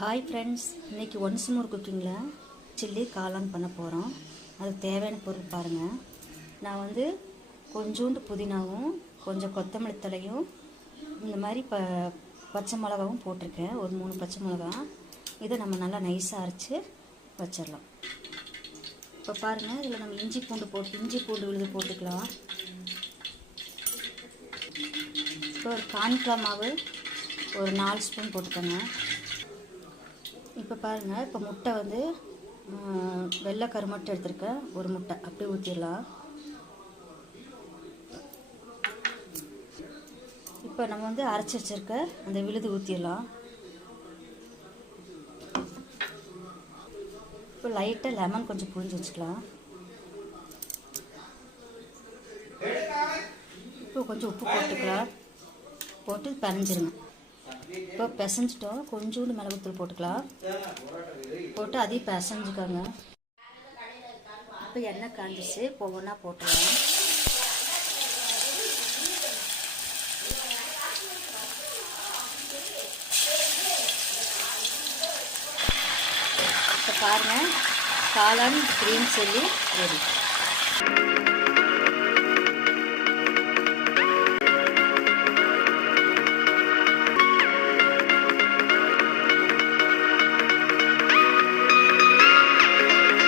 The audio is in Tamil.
ஹாய் ஃப்ரெண்ட்ஸ், இன்றைக்கி ஒன்ஸ் மோர் குக்கிங்கில் சில்லி காளான் பண்ண போகிறோம். அதுக்கு தேவையான பொருள் பாருங்கள். நான் வந்து கொஞ்சோண்டு புதினாவும் கொஞ்சம் கொத்தமல்லி தழையும் இந்த மாதிரி பச்சை மிளகாவும் போட்டிருக்கேன். ஒரு 3 பச்சை மிளகா. இதை நம்ம நல்லா நைஸாக அரைச்சி வச்சிடலாம். இப்போ பாருங்கள், இதில் நம்ம இஞ்சி பூண்டு விழுது போட்டுக்கலாம். இப்போ ஒரு கார்ன்ஃப்ளவர் மாவு ஒரு 4 ஸ்பூன் போட்டுக்கோங்க. இப்போ பாருங்கள், இப்போ முட்டை வந்து வெள்ளை கருமட்டை எடுத்துருக்கேன். ஒரு முட்டை அப்படியே ஊற்றிடலாம். இப்போ நம்ம வந்து அரைச்சி வச்சுருக்க அந்த விழுது ஊற்றிடலாம். இப்போ லைட்டாக லெமன் கொஞ்சம் புழிஞ்சு வச்சுக்கலாம். இப்போ கொஞ்சம் உப்பு போட்டுக்கலாம். போட்டு பிணைஞ்சிருங்க. இப்போ பிசைஞ்சிட்டோம். கொஞ்சோண்டு மிளகுத்தூள் போட்டுக்கலாம். போட்டு அதையும் பிசைஞ்சுக்கோங்க. இப்போ எண்ணெய் காஞ்சிச்சு. இப்போ ஒவ்வொன்றா போட்டுக்கலாம். இப்போ பாருங்கள், காளான் கிரீன் சில்லி ரெடி.